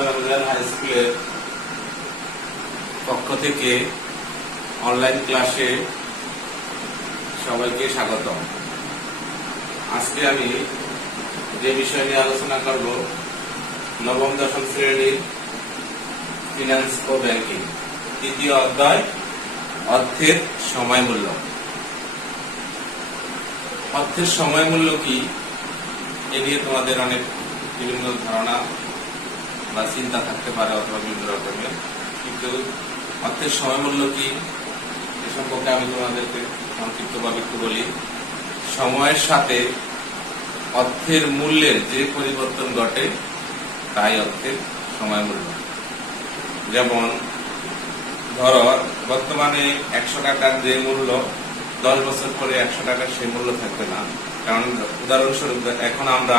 High স্কুলের পক্ষ থেকে অনলাইন ক্লাসে সবাইকে স্বাগতম। আজকে আমি যে বিষয় নিয়ে আলোচনা করব, নবম দশম শ্রেণীর ফিনান্স ও ব্যাংকিং তৃতীয় অধ্যায়, অর্থের সময় মূল্য। অর্থের সময় মূল্য কি, এ নিয়ে তোমাদের অনেক বিভিন্ন ধারণা বা চিন্তা থাকতে পারে অথবা বিভিন্ন রকমের, কিন্তু অর্থের সময় মূল্য কি এ সম্পর্কে আমি তোমাদেরকে সংক্ষিপ্তভাবে একটু বলি। সময়ের সাথে অর্থের মূল্যের যে পরিবর্তন ঘটে তাই অর্থের সময় মূল্য। যেমন ধরো, বর্তমানে 100 টাকার যে মূল্য 10 বছর পরে 100 টাকার সেই মূল্য থাকবে না। কারণ উদাহরণস্বরূপ এখন আমরা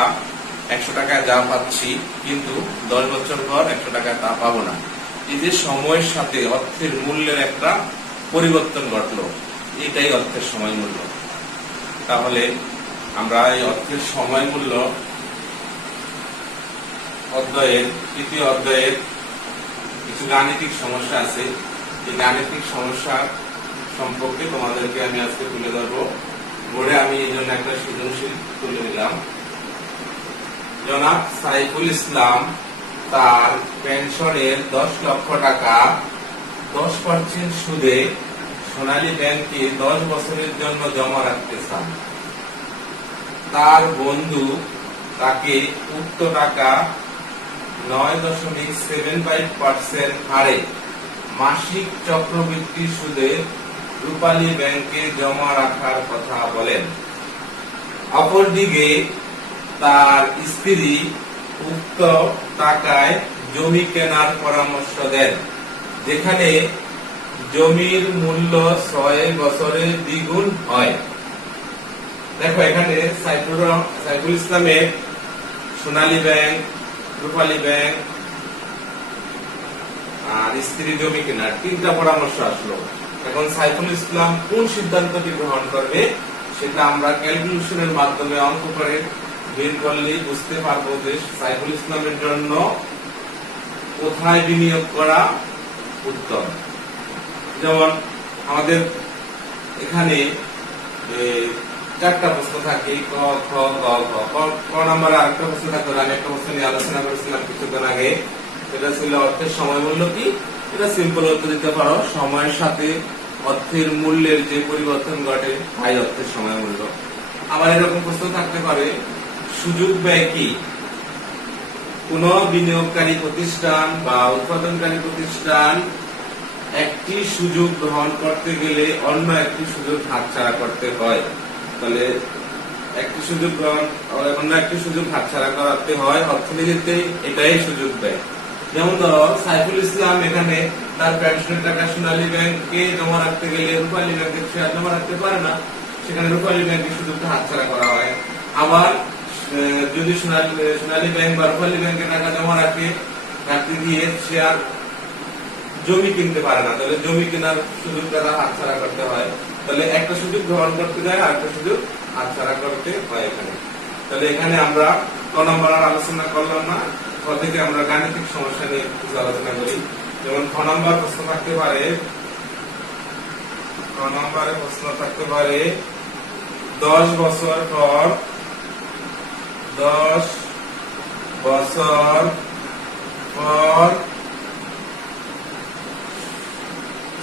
100 টাকায় যা পাচ্ছি, কিন্তু 10 বছর পর 100 টাকায় তা পাবো না। এই যে সময়ের সাথে অর্থের মূল্যের একটা পরিবর্তন ঘটলো, এটাই অর্থের সময় মূল্য। তাহলে আমরা এই অর্থের সময় মূল্য অধ্যায়ের তৃতীয় অধ্যায়ের কিছু গাণিতিক সমস্যা আছে। এই গাণিতিক সমস্যা সম্পর্কে তোমাদেরকে আমি আজকে তুলে ধরবো। বোর্ডে আমি এই জন্য একটা সৃজনশীল তুলে নিলাম। জনাব সাইফুল ইসলাম তার পেনশনের 10 লক্ষ টাকা 10% সুদে সোনালী ব্যাংকে 10 বছরের জন্য জমা রাখতে চান। তার বন্ধু তাকে উক্ত টাকা 9.75% হারে মাসিক চক্রবৃদ্ধি সুদে রূপালী ব্যাংকে জমা রাখার কথা বলেন। অপরদিকে তার স্ত্রী উক্ত টাকায় জমি কেনার পরামর্শ দেন, যেখানে জমির মূল্য 6 বছরে দ্বিগুণ হয়। দেখো, এখানে সাইফুল ইসলামের সোনালী ব্যাংক, রূপালী ব্যাংক আর স্ত্রী জমি কেনার 3টা পরামর্শ আসলো। এখন সাইফুল ইসলাম কোন সিদ্ধান্তটি গ্রহণ করবে সেটা আমরা ক্যালকুলেশনের মাধ্যমে অঙ্ক করে বের করলেই বুঝতে পারবো যে সাইফুল ইসলামের জন্য কোথায় বিনিয়োগ করা উত্তম। যেমন আমাদের এখানে 4টা প্রশ্ন থাকে, ক, খ, গ, ঘ। ক নম্বরে আরেকটা প্রশ্ন থাকতো, আমি একটা প্রশ্ন নিয়ে আলোচনা করেছিলাম কিছুক্ষণ আগে। এটা ছিল অর্থের সময় মূল্য কি। এটা সিম্পল উত্তর দিতে পারো, সময়ের সাথে অর্থের মূল্যের যে পরিবর্তন ঘটে তাই অর্থের সময় মূল্য। আবার এরকম প্রশ্ন থাকতে পারে, সুযোগ ব্যয় কি। কোন বিনিয়োগকারী প্রতিষ্ঠান বা উৎপাদনকারী প্রতিষ্ঠান একটি সুযোগ গ্রহণ করতে গেলে অন্য একটি সুযোগ হাতছাড়া করতে হয়। তাহলে একটি সুযোগ গ্রহণ অন্য একটি সুযোগ হাতছাড়া করাতে হয় অর্থনীতিতে, এটাই সুযোগ ব্যয়। যেমন ধরো, সাইফুল ইসলাম এখানে তার পেনশনের টাকা সোনালী ব্যাংকে জমা রাখতে গেলে রূপালী ব্যাংকে জমা রাখতে পারে না, সেখানে রূপালী ব্যাংকের সুযোগটা হাতছাড়া করা হয়। আবার যদি সোনালী ব্যাংক বা রূপালী ব্যাংকে টাকা জমা রাখতে গিয়ে সে আর জমি কিনতে পারে না, তাহলে জমি কেনার সুযোগটা হাতছাড়া করতে হয়। তাহলে একটা সুযোগ গ্রহণ করতে যায় আর একটা সুযোগ হাতছাড়া করতে হয় এখানে। তাহলে এখানে আমরা ক নম্বর আর আলোচনা করলাম না, খ থেকে আমরা গাণিতিক সমস্যা নিয়ে কিছু আলোচনা করি। যেমন খ নম্বর প্রশ্ন থাকতে পারে, 10 বছর পর 10 বছর পর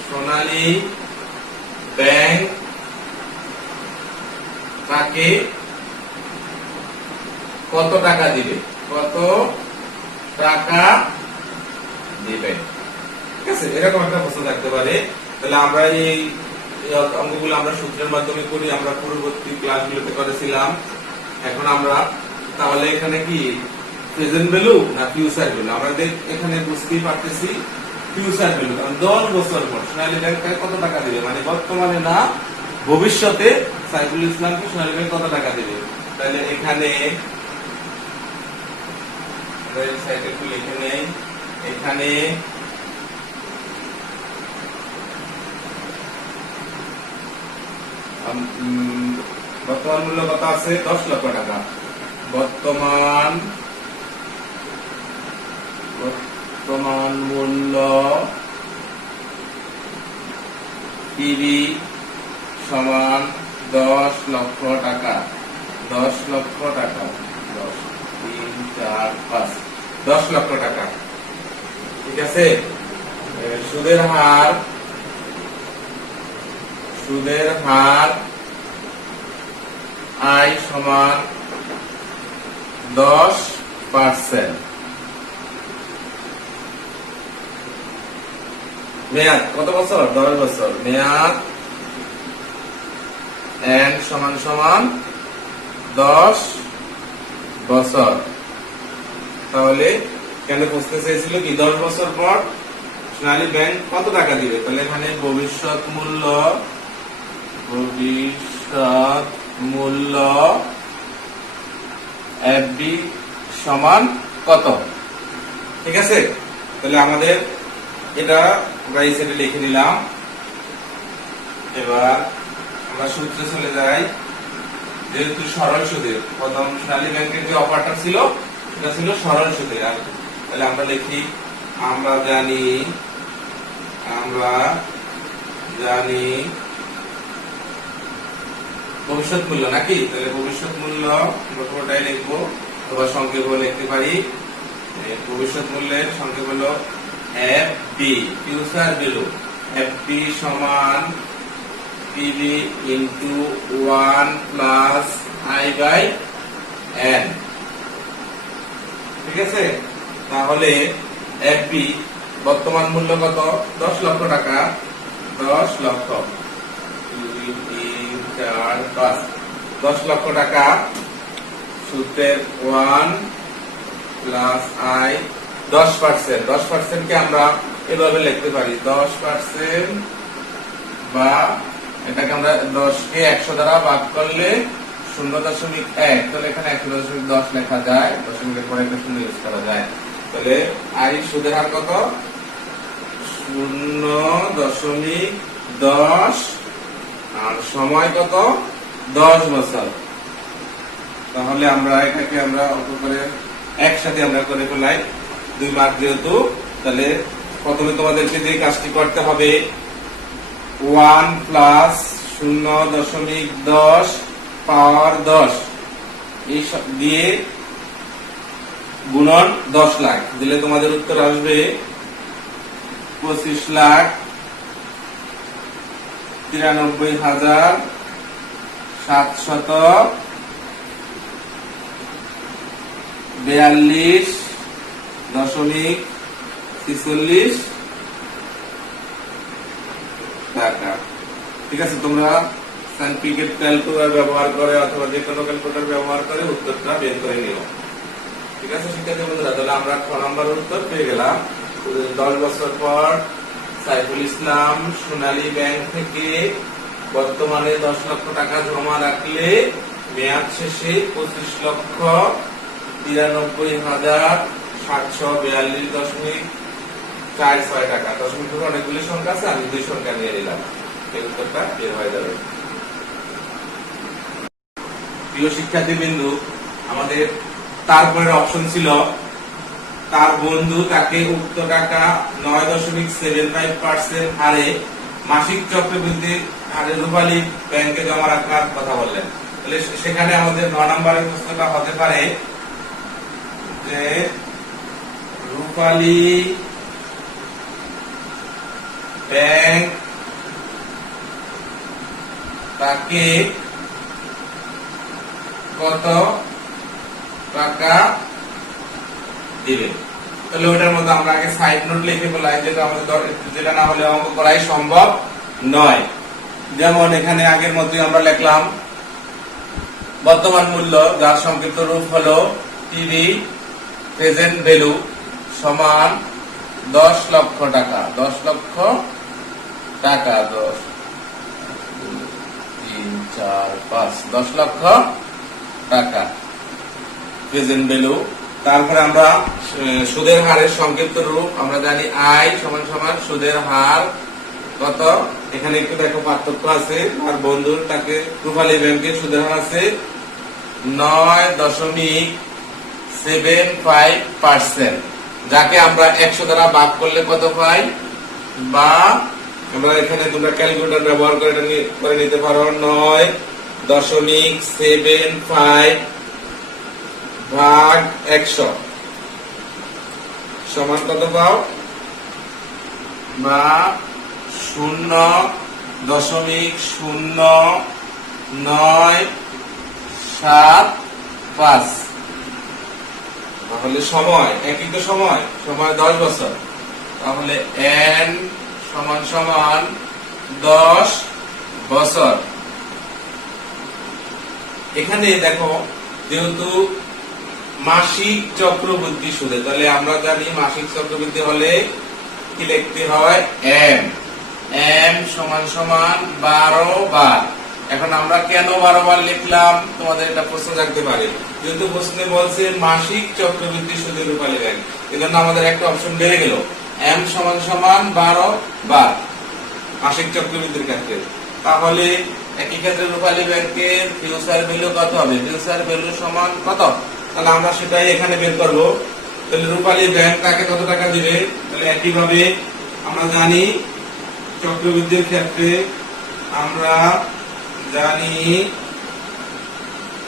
সোনালী ব্যাংক তাকে কত টাকা দিবে, ঠিক আছে, এরকম একটা প্রশ্ন থাকতে পারে। তাহলে আমরা এই অঙ্কগুলো আমরা সূত্রের মাধ্যমে করি, আমরা পূর্ববর্তী ক্লাসগুলোতে করেছিলাম। এখন আমরা তাহলে এখানে কি প্রেজেন্ট ভ্যালু না ফিউচার ভ্যালু, আমরা এখানে বুঝতেই পারতেছি ফিউচার ভ্যালু। কারণ 10 বছর পর সোনালী ব্যাংক কত টাকা দিবে, মানে বর্তমানে না ভবিষ্যতে সাইফুল ইসলামকে সোনালী ব্যাংক কত টাকা দিবে। তাহলে এখানে এখানে বর্তমান মূল্য কত আছে? 10 লক্ষ টাকা। বর্তমান বর্তমান মূল্য পিবি সমান 10 লক্ষ টাকা। 10 লক্ষ টাকা, 10 3 4 5 10 লক্ষ টাকা। ঠিক আছে। সুদের হার আয় সমান 10%। মেয়াদ কত বছর? 10 বছর। মেয়াদ এন সমান সমান 10 বছর। তাহলে কেন প্রশ্ন চেয়েছিল কি 10 বছর পর সোনালী ব্যাংক কত টাকা দিবে? তাহলে এখানে ভবিষ্যৎ মূল্য এফডি সমান কত? ঠিক আছে। তাহলে আমাদের এটা আমরা এই সাইডে লিখে নিলাম। এবার আমরা সূত্রে চলে যাই। যেহেতু সরল সুদের প্রথম সোনালী ব্যাংকের যে অফারটা ছিল সেটা ছিল সরল সুদের। তাহলে আমরা লিখি আমরা জানি ভবিষ্যৎ মূল্য নাকি? তাহলে ভবিষ্যৎ মূল্য আমরা পুরোটাই লিখবো অথবা সংক্ষেপ লিখতে পারি। ভবিষ্যৎ মূল্যের সংক্ষেপ হলো এফডি, ফিউচার ভ্যালু। এফডি সমান PV into 1 plus i by n. ঠিক আছে। তাহলে এফডি বর্তমান মূল্য কত? 10 লক্ষ টাকা। 10 লক্ষ 2 3 4 5 10 লক্ষ টাকা। সূত্রের 1 প্লাস আই 10%। 10% কে আমরা এভাবে লিখতে পারি 10% বা এটাকে আমরা 10 কে 100 দ্বারা ভাগ করলে 0.1। তাহলে এখানে 100.10 লেখা যায়। দশমিকের পরে একটা শূন্য ইউজ করা যায়। তাহলে আই সুদের হার কত? 0.10 আর সময় কত? 10 বছর। তাহলে আমরা এটাকে আমরা অল্প করে একসাথে আমরা করে ফেলাই 2 মার্ক যেহেতু। তাহলে প্রথমে তোমাদেরকে যে কাজটি করতে হবে 1 প্লাস 0.10 পাওয়ার 10 এই দিয়ে গুণন 10 লাখ দিলে তোমাদের উত্তর আসবে 25,742.46 টাকা। ঠিক আছে। তোমরা সাইন্টিফিক ক্যালকুলেটর ব্যবহার করে অথবা যে কোনো ক্যালকুলেটর ব্যবহার করে উত্তরটা বের করে নিও। ঠিক আছে শিক্ষার্থী বন্ধুরা। তাহলে আমরা 6 নম্বর উত্তর পেয়ে গেলাম। 10 বছর পর সাইফুল ইসলাম সোনালী ব্যাংক থেকে বর্তমানে 10 লক্ষ টাকা জমা রাখলে মেয়াদ শেষে 25,742.46 টাকা। দশমিক অনেকগুলি সংখ্যা আছে, আমি 2 সংখ্যা নিয়ে নিলাম। এই উত্তরটা বের হয়ে যাবে। প্রিয় শিক্ষার্থী বিন্দু, আমাদের তারপরের অপশন ছিল তার বন্ধু তাকে উক্ত টাকা 9.75% হারে মাসিক চক্রবৃদ্ধি হারে রূপালী ব্যাংকে জমা রাখার কথা বললেন। তাহলে সেখানে আমাদের 9 নম্বরের প্রশ্নটা হতে পারে যে রূপালী ব্যাংক তাকে কত টাকা দিবে। তাহলে ওটার মধ্যে আমরা আগে সাইড নোট লিখে ফেলাই, যেটা না হলে অঙ্ক করাই সম্ভব নয়। যেমন এখানে আগের মতোই আমরা লিখলাম বর্তমান মূল্য যার সংক্ষিপ্ত রূপ হলো পিভি প্রেজেন্ট ভ্যালু সমান 10 লক্ষ টাকা। 10 লক্ষ টাকা 10 3 4 5 10 লক্ষ টাকা প্রেজেন্ট ভ্যালু। তারপরে আমরা সুদের হারের সংক্ষিপ্ত রূপ আমরা জানি আই সমান সমান সুদের হার কত। এখানে একটু দেখো পার্থক্য আছে। আর বন্ধুর তাকে রূপালী ব্যাংকের সুদের হার আছে 9.75%। যাকে আমরা 100 দ্বারা ভাগ করলে কত পাই, বা আমরা এখানে তোমরা ক্যালকুলেটর ব্যবহার করে এটা করে নিতে পারো, 9.75 ভাগ 100 সমান কত পাও, বা 0.0975। তাহলে সময় একই তো, সময় 10 বছর। তাহলে n সমান সমান 10 বছর। এখানে দেখো যেহেতু মাসিক চক্রবৃদ্ধি সুদে, তাহলে আমরা জানি মাসিক চক্রবৃদ্ধি হলে কি লিখতে হয়, m সমান সমান 12 বার। এখন আমরা কেন 12 বার লিখলাম, তোমাদের এটা প্রশ্ন থাকতে পারে। যেহেতু প্রশ্নে বলছে মাসিক চক্রবৃদ্ধি সুদের রূপালী ব্যাংক, এজন্য আমাদের একটা অপশন বেড়ে গেল, m সমান সমান 12 বার মাসিক চক্রবৃদ্ধির ক্ষেত্রে। তাহলে একই ক্ষেত্রে রূপালী ব্যাংকের ফিউচার ভ্যালু কত হবে, ফিউচার ভ্যালু সমান কত, তাহলে আমরা সেটাই এখানে বের করব। তাহলে রূপালী ব্যাংক তাকে কত টাকা দিবে, তাহলে একইভাবে আমরা জানি চক্রবৃদ্ধির ক্ষেত্রে আমরা জানি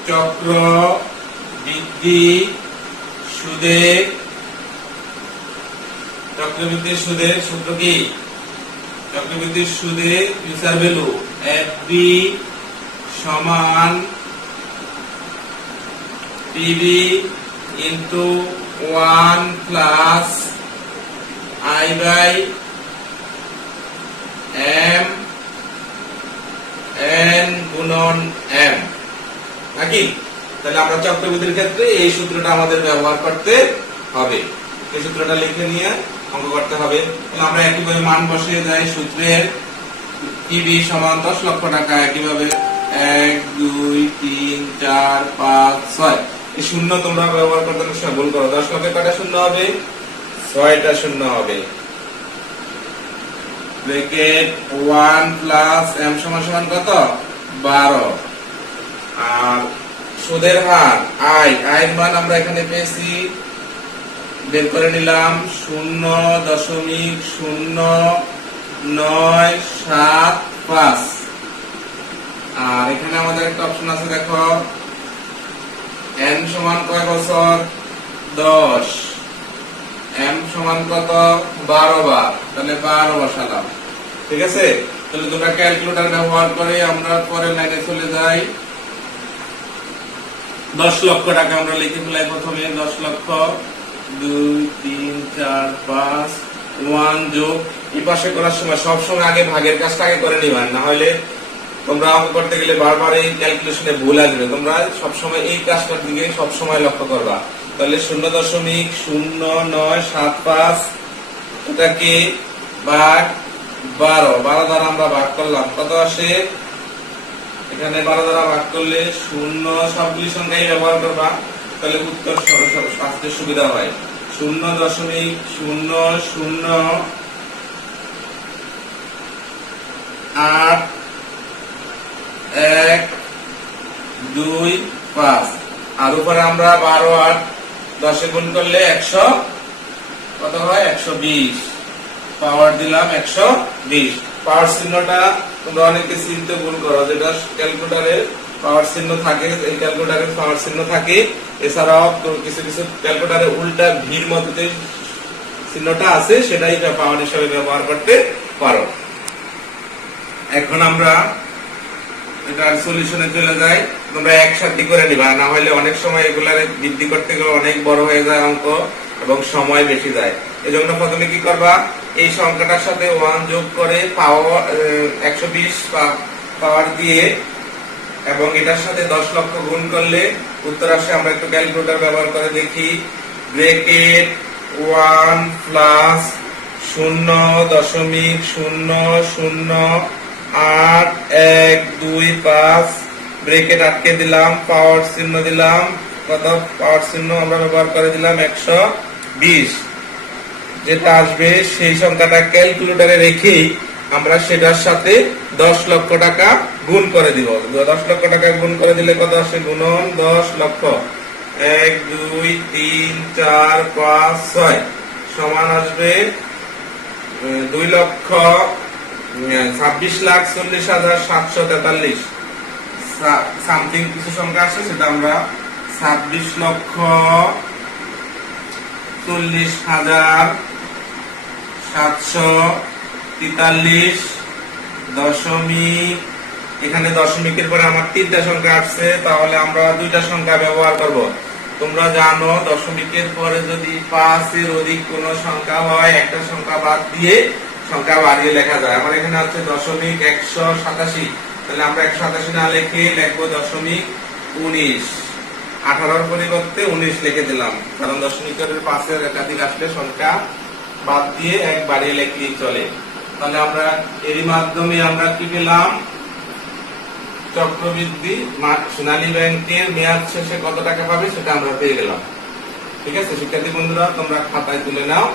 চক্রবৃদ্ধির সুদের সূত্র কি, চক্রবৃদ্ধির সুদে ফিউচার ভ্যালু এফবি সমান PV into 1 plus i by m n গুণন এম, নাকি? তাহলে আমরা চক্রবৃদ্ধির ক্ষেত্রে এই সূত্রটা আমাদের ব্যবহার করতে হবে। এই সূত্রটা লিখে নিয়ে অঙ্ক করতে হবে। তাহলে আমরা একইভাবে মান বসিয়ে যাই সূত্রের, পিবি সমান 10 লক্ষ টাকা। একইভাবে 1 2 3 4 5 6 এই শূন্য তোমরা ব্যবহার করতে ভুল করো। 10 লক্ষে কয়টা শূন্য হবে, 6টা শূন্য হবে। ব্র্যাকেট 1 প্লাস m সমান সমান কত, 12। আর সুদের হার আই, এর মান আমরা এখানে পেয়েছি, বের করে নিলাম 0.0975। আর এখানে আমাদের একটা অপশন আছে, দেখো n সমান কয় বছর, 10, m সমান কত, 12 বার, তাহলে 12 বসালাম। ঠিক আছে, তাহলে তোমরা ক্যালকুলেটর ব্যবহার করে আমরা পরের লাইনে চলে যাই। 10 লক্ষ টাকা আমরা লিখে ফেলাই প্রথমে, 10 লক্ষ 2 3 4 5 1 যোগ এই পাশে করার সময় সবসময় আগে ভাগের কাজটা আগে করে নিবা, না হলে তোমরা অঙ্ক করতে গেলে বারবার এই ক্যালকুলেশনে ভুল আসবে। তোমরা সবসময় এই কাজটার দিকে সবসময় লক্ষ্য করবা। তাহলে 0.0975 এটাকে ভাগ 12 দ্বারা আমরা ভাগ করলাম, কত আসে, এখানে 12 দ্বারা ভাগ করলে 0, সবগুলি সংখ্যাই ব্যবহার করবা, তাহলে উত্তর আসতে সুবিধা হয়। 0.0825। আর উপরে আমরা 12 আর 10 গুণ করলে 100 কত হয়, 120। পাওয়ার দিলাম 120। পাওয়ার চিহ্নটা তোমরা অনেকে চিনতে ভুল করো, যেটা ক্যালকুলেটরের পাওয়ার চিহ্ন থাকে, এই ক্যালকুলেটরের পাওয়ার চিহ্ন থাকে। এছাড়াও কিছু কিছু ক্যালকুলেটরে উল্টা ভির মধ্যে চিহ্নটা আছে, সেটাই পাওয়ার হিসাবে ব্যবহার করতে পারো। এখন আমরা এটার সলিউশনে চলে যাই। তোমরা একসাথে করে নিবা, না হলে অনেক সময় এগুলার বৃদ্ধি করতে গেলে অনেক বড় হয়ে যায় অঙ্ক এবং সময় বেশি যায়। এজন্য প্রথমে কি করবা, এই সংখ্যাটার সাথে 1 যোগ করে পাওয়ার 120 পাওয়ার দিয়ে এবং এটার সাথে 10 লক্ষ গুণ করলে উত্তর আসে। আমরা একটু ক্যালকুলেটর ব্যবহার করে দেখি। ব্র্যাকেট 1 প্লাস 0.008125 ব্র্যাকেট আটকে দিলাম, পাওয়ার চিহ্ন দিলাম, কত পাওয়ার চিহ্ন আমরা ব্যবহার করে দিলাম 120। যেটা আসবে সেই সংখ্যাটা ক্যালকুলেটরে রেখেই আমরা সেটার সাথে 10 লক্ষ টাকা গুণ করে দিব। 10 লক্ষ টাকা গুণ করে দিলে কত আসে, গুণন 10 লক্ষ, 1 2 3 4 5 6 সমান আসবে 2,26,40,40,743 সামথিং কিছু সংখ্যা আছে, সেটা আমরা 26,40,743 দশমিক, এখানে দশমিকের পরে আমার 3টা সংখ্যা আসছে, তাহলে আমরা 2টা সংখ্যা ব্যবহার করব। তোমরা জানো দশমিকের পরে যদি 5 এর অধিক কোন সংখ্যা হয়, একটা সংখ্যা বাদ দিয়ে সংখ্যা বাড়িয়ে লেখা যায়। আমার এখানে আছে দশমিক 187, তাহলে আমরা 187 না লিখে লিখবো দশমিক 19। 18 পরিবর্তে 19 লিখে দিলাম, কারণ দশমিকের 5 এর একাধিক আসলে সংখ্যা বাদ দিয়ে এক বাড়িয়ে লিখলেই চলে। তাহলে আমরা এরই মাধ্যমে আমরা কি পেলাম, চক্রবৃদ্ধি সোনালী ব্যাংকের মেয়াদ শেষে কত টাকা পাবে সেটা আমরা পেয়ে গেলাম। ঠিক আছে শিক্ষার্থী বন্ধুরা, তোমরা খাতায় তুলে নাও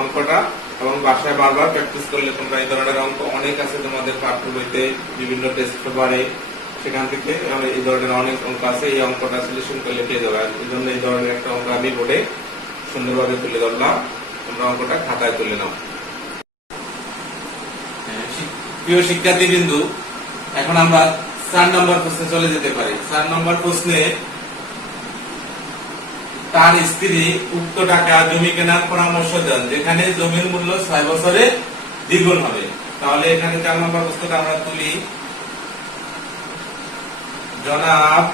অঙ্কটা এবং বাসায় বারবার প্র্যাকটিস করলে তোমরা এই ধরনের অঙ্ক অনেক আছে তোমাদের পাঠ্য বইতে, বিভিন্ন টেস্ট পেপারে, সেখান থেকে এই ধরনের অনেক অঙ্ক আছে। এই অঙ্কটা সলিউশন করলে পেয়ে যাবে। এই জন্য এই ধরনের একটা অঙ্ক আমি বোর্ডে সুন্দরভাবে তুলে ধরলাম, তোমরা অঙ্কটা খাতায় তুলে নাও। প্রিয় শিক্ষার্থী বিন্দু, এখন আমরা 4 নম্বর প্রশ্নে চলে যেতে পারি। 4 নম্বর প্রশ্নে তার স্ত্রী উক্ত টাকা জমি কেনার পরামর্শ দেন, যেখানে জমির মূল্য 6 বছরে দ্বিগুণ হবে। তাহলে এখানে 4 নম্বর প্রশ্নটা আমরা তুলি। জনাব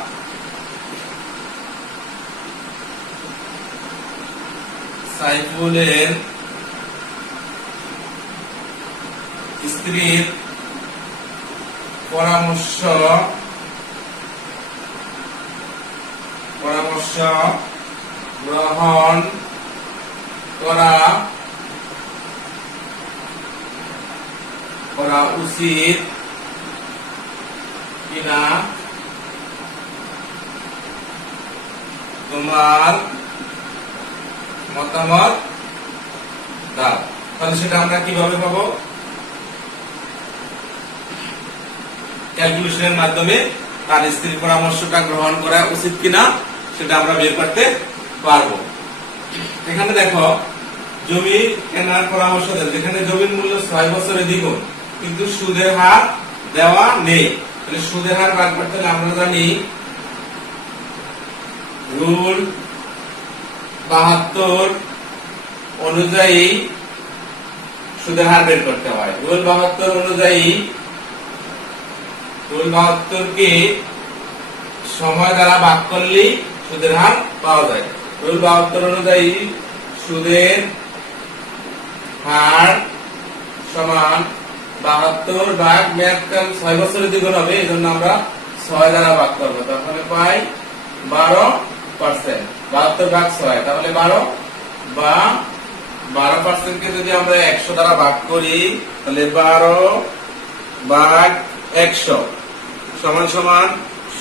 সাইফুলের স্ত্রীর পরামর্শ গ্রহণ করা উচিত কিনা তোমার মতামত দাও। তাহলে সেটা আমরা কিভাবে পাবো? ক্যালকুলেশনের মাধ্যমে তার স্ত্রীর পরামর্শটা গ্রহণ করা উচিত কিনা সেটা আমরা বের করতে পারবো। এখানে দেখো জমি কেনার পরামর্শ দেন, যেখানে জমির মূল্য 6 বছরে দ্বিগুণ, কিন্তু সুদের হার দেওয়া নেই। তাহলে সুদের হার বার করতে হলে আমরা জানি রুল 72 অনুযায়ী সুদের হার বের করতে হয়। রুল 72 অনুযায়ী রুল 72 কে সময় দ্বারা ভাগ করলেই সুদের হার পাওয়া যায়। রুল 72 অনুযায়ী সুদের হার সমান 72 ভাগ মেয়াদকাল 6 বছরের দ্বিগুণ হবে, এই জন্য আমরা 6 দ্বারা ভাগ করবো। তাহলে পাই 12%। 72 ভাগ 6 তাহলে 12, বা 12% কে যদি আমরা 100 দ্বারা ভাগ করি তাহলে 12 ভাগ 100 সমান সমান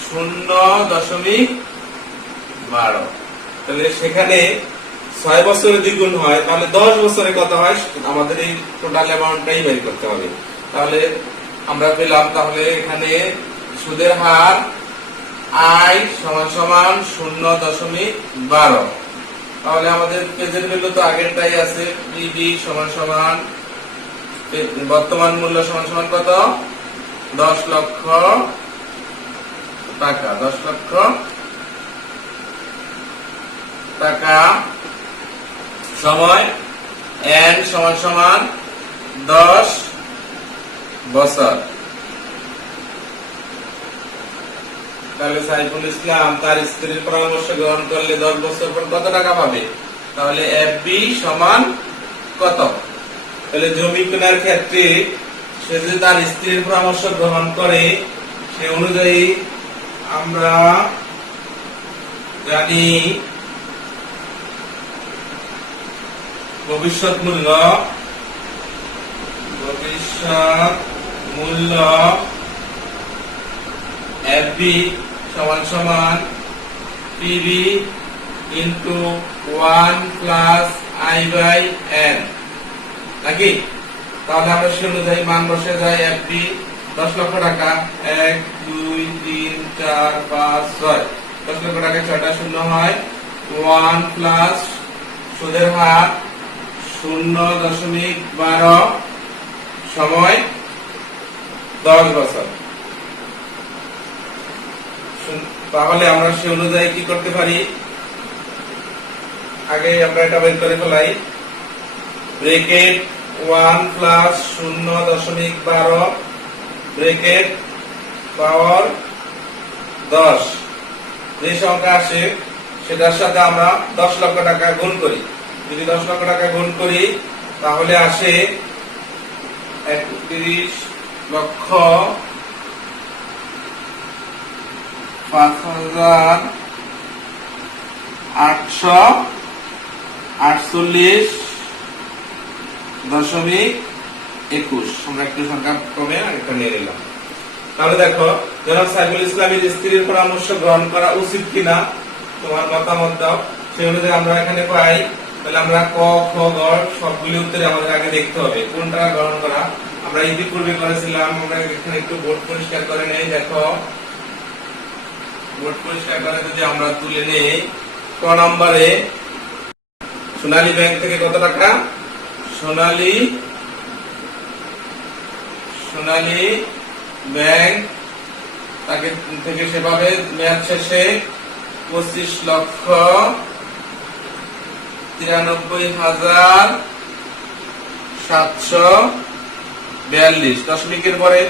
0.12। তাহলে সেখানে 6 বছরের দ্বিগুণ হয়, তাহলে 10 বছরে কত হয় আমাদের এই টোটাল অ্যামাউন্টটাই বের করতে হবে। তাহলে আমরা পেলাম, তাহলে এখানে সুদের হার আই সমান সমান 0.12। তাহলে আমাদের প্রেজেন্ট ভ্যালু তো আগেরটাই আছে, পিবি সমান সমান বর্তমান মূল্য সমান সমান কত? 10 লক্ষ টাকা। 10 লক্ষ টাকা। সময় এন সমান সমান 10 বছর। তাহলে সাইফুল ইসলাম তার স্ত্রীর পরামর্শ গ্রহণ করলে 10 বছর পর কত টাকা পাবে? তাহলে এফবি সমান কত? তাহলে জমি কেনার ক্ষেত্রে সে যদি তার স্ত্রীর পরামর্শ গ্রহণ করে, সে অনুযায়ী আমরা জানি ভবিষ্যৎ মূল্য এফবি সমান সমান PV into 1 plus i by n, নাকি? তাহলে আমরা সে অনুযায়ী মান বসে যাই। এফবি 10 লক্ষ টাকা, 1 2 3 4 5 6, 10 লক্ষ টাকা 6টা শূন্য হয়। 1 প্লাস সুদের হার 0.12 সময় 10 বছর। তাহলে আমরা সে অনুযায়ী কি করতে পারি, আগে আমরা এটা বের করে ফেলাই। ব্র্যাকেট 1 প্লাস 0.12 ব্র্যাকেট পাওয়ার 10, যে সংখ্যা আসে সেটার সাথে আমরা 10 লক্ষ টাকা গুণ করি। যদি 10 লক্ষ টাকা গুণ করি তাহলে আসে 31,848.21। আমরা একটু সংখ্যা কমে একটা নিয়ে নিলাম। তাহলে দেখো, জনাব সাইফুল ইসলামের স্ত্রীর পরামর্শ গ্রহণ করা উচিত কিনা তোমার মতামত দাও। সেই অনুযায়ী আমরা এখানে পাই, তাহলে আমরা ক, খ, গ সবগুলি উত্তরে আমাদের আগে দেখতে হবে কোনটা গ্রহণ করা। আমরা ইতিপূর্বে করেছিলাম, আমরা এখানে একটু বোর্ড পরিষ্কার করে নেই। দেখো, বোর্ড পরিষ্কার করে যদি আমরা তুলে নেই, ক নম্বরে সোনালী ব্যাংক থেকে কত টাকা, সোনালী ব্যাংক তাকে থেকে সেভাবে মেয়াদ শেষে 25,93,742 দশমিকের পরে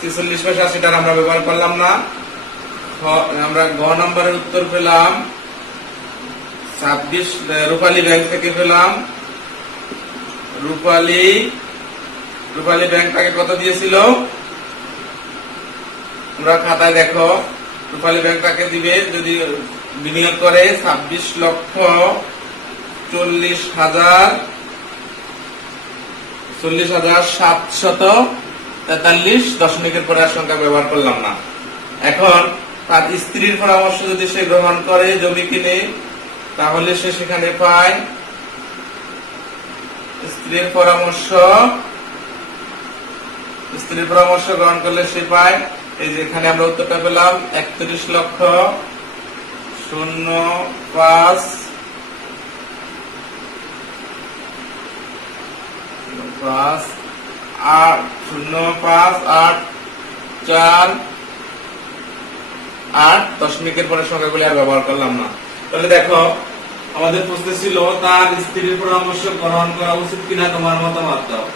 46 পয়সা 80 টাকা আমরা ব্যবহার করলাম না। আমরা গ নম্বরের উত্তর পেলাম 26, রূপালী ব্যাংক থেকে পেলাম। রূপালী ব্যাংক তাকে কত দিয়েছিল, আমরা খাতায় দেখো, রূপালী ব্যাংক তাকে দিবে যদি বিনিয়োগ করে 26,40,743 দশমিকের পরে সংখ্যা ব্যবহার করলাম না। এখন তার স্ত্রীর পরামর্শ যদি সে গ্রহণ করে জমি কিনে, তাহলে সে সেখানে পায় স্ত্রীর পরামর্শ গ্রহণ করলে সে পায়, এই যে এখানে আমরা উত্তরটা পেলাম 31,05,8,4,8 দশমিকের পরে সংখ্যাগুলি আর ব্যবহার করলাম না। তাহলে দেখো, আমাদের প্রশ্ন ছিল তার স্ত্রীর পরামর্শ গ্রহণ করা উচিত কিনা তোমার মতামত দাও।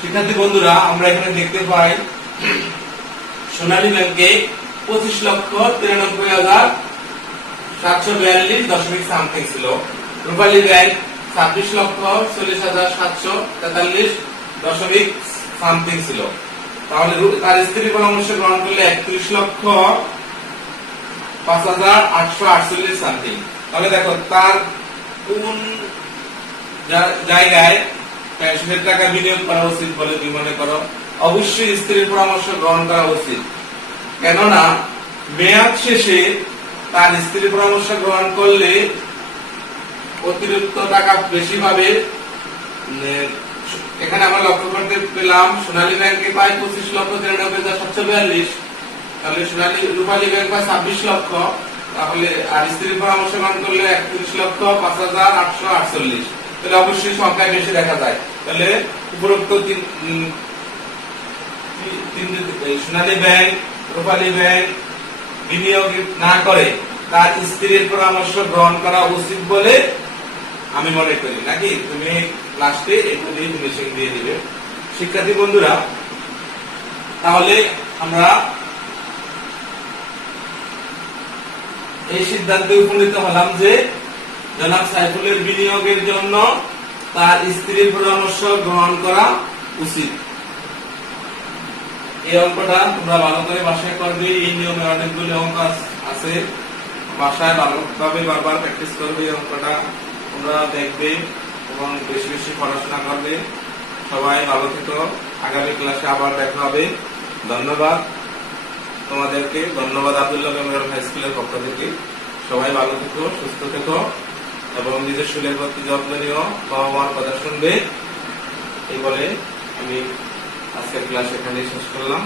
শিক্ষার্থী বন্ধুরা, আমরা এখানে দেখতে পাই সোনালী ব্যাংকে 25,93,742 দশমিক সামথিং ছিল। রূপালী ব্যাংক 26,40,743 দশমিক সামথিং ছিল। তাহলে তার স্ত্রীর পরামর্শ গ্রহণ করলে 31,05,848 সামথিং। তাহলে দেখো, তার কোন জায়গায় সে টাকা বিনিয়োগ করা উচিত বলে তুমি মনে করো? অবশ্যই স্ত্রীর পরামর্শ গ্রহণ করা উচিত, কেননা মেয়াদ শেষে তার স্ত্রীর পরামর্শ গ্রহণ করলে অতিরিক্ত টাকা বেশি পাবে। এখানে আমরা লক্ষ্য করতে পেলাম সোনালী ব্যাংকে পায় 25,93,742, তাহলে রূপালী ব্যাংক পায় 26 লক্ষ, তাহলে আর স্ত্রীর পরামর্শ গ্রহণ করলে 31,05,848, তাহলে অবশ্যই সংখ্যায় বেশি দেখা যায়। তাহলে উপরোক্ত সোনালী ব্যাংক, রূপালী ব্যাংক বিনিয়োগ না করে তার স্ত্রীর পরামর্শ গ্রহণ করা উচিত বলে আমি মনে করি। নাকি তুমি লাস্টে একটু দিয়ে ফিনিশিং দিয়ে দিবে। শিক্ষার্থী বন্ধুরা, তাহলে আমরা এই সিদ্ধান্তে উপনীত হলাম যে জনাব সাইফুলের বিনিয়োগের জন্য তার স্ত্রীর পরামর্শ গ্রহণ করা উচিত। এই অঙ্কটা তোমরা ভালো করে বাসায় করবে। এই নিয়মে অনেকগুলো অঙ্ক আছে, বাসায় ভালোভাবে বারবার প্র্যাকটিস করবে। এই অঙ্কটা তোমরা দেখবে এবং বেশি বেশি পড়াশোনা করবে। সবাই ভালো থেকো, আগামী ক্লাসে আবার দেখা হবে। ধন্যবাদ তোমাদেরকে, ধন্যবাদ আব্দুল্লাহ মেমোরিয়াল হাই স্কুলের পক্ষ থেকে। সবাই ভালো থেকো, সুস্থ থেকো এবং নিজের শরীরের প্রতি যত্ন নিও, বাবা মার কথা শুনবে। এই বলে আমি আজকের ক্লাস এখানেই শেষ করলাম।